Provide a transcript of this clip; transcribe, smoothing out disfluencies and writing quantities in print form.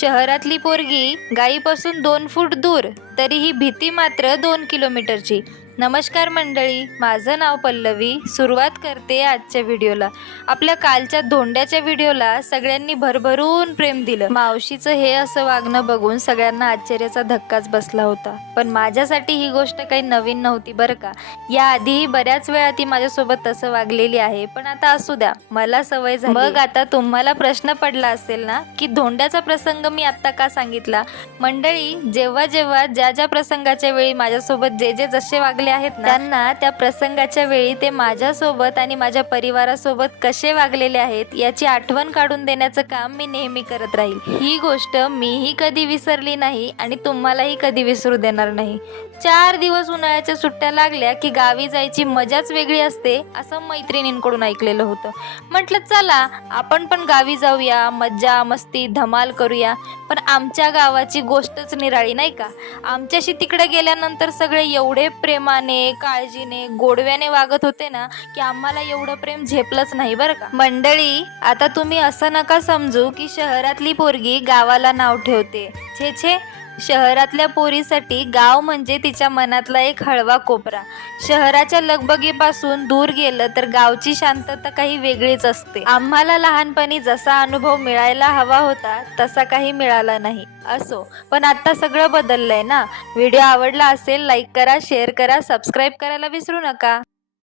शहरातली पोरगी गायीपासून 2 फूट दूर, तरीही भीती मात्र 2 किलोमीटरची. नमस्कार मंडळी, माझं नाव पल्लवी. सुरुवात करते आजच्या व्हिडिओला. आपल्या कालच्या धोंड्याच्या व्हिडिओला सगळ्यांनी भरभरून प्रेम दिलं. मावशीचं हे असं वागणं बघून सगळ्यांना आश्चर्याचा धक्काच बसला होता. पण माझ्यासाठी ही गोष्ट काही नवीन नव्हती बरं का. याआधीही बऱ्याच वेळा ती माझ्यासोबत तसं वागलेली आहे, पण आता असू द्या, मला सवय झाली. मग आता तुम्हाला प्रश्न पडला असेल ना की धोंड्याचा प्रसंग मी आत्ता का सांगितला. मंडळी, जेव्हा जेव्हा ज्या ज्या प्रसंगाच्या वेळी माझ्यासोबत जे जे जसे वागले आहेत ना, त्यांना त्या प्रसंगाच्या वेळी ते माझ्यासोबत आणि माझ्या परिवारासोबत कसे वागलेले आहेत याची आठवण काढून देण्याचं काम मी नेहमी करत राहील. ही गोष्ट मीही कधी विसरली नाही आणि तुम्हालाही कधी विसरू देणार नाही. 4 दिवस उन्हाळ्याच्या सुट्ट्या लागल्या की गावी जायची मजाच वेगळी असते असं मैत्रिणींकडून ऐकलेलं होतं. म्हटलं चला आपण पण गावी जाऊया, मज्जा मस्ती धमाल करूया. पण आमच्या गावाची गोष्टच निराळी नाही का. आमच्याशी तिकडे गेल्यानंतर सगळे एवढे प्रेमाने, काळजीने, गोडव्याने वागत होते ना की आम्हाला एवढं प्रेम झेपलंच नाही बरं का. मंडळी, आता तुम्ही असं नका समजू की शहरातली पोरगी गावाला नाव ठेवते. छे छे, शहरातल्या पोरीसाठी गाव म्हणजे तिच्या मनातला एक हळवा कोपरा. शहराच्या लगबगीपासून दूर गेलं तर गावची शांतता काही वेगळीच असते. आम्हाला लहानपणी जसा अनुभव मिळायला हवा होता तसा काही मिळाला नाही. असो, पण आता सगळं बदललंय ना. व्हिडिओ आवडला असेल लाईक करा, शेअर करा, सबस्क्राईब करायला विसरू नका.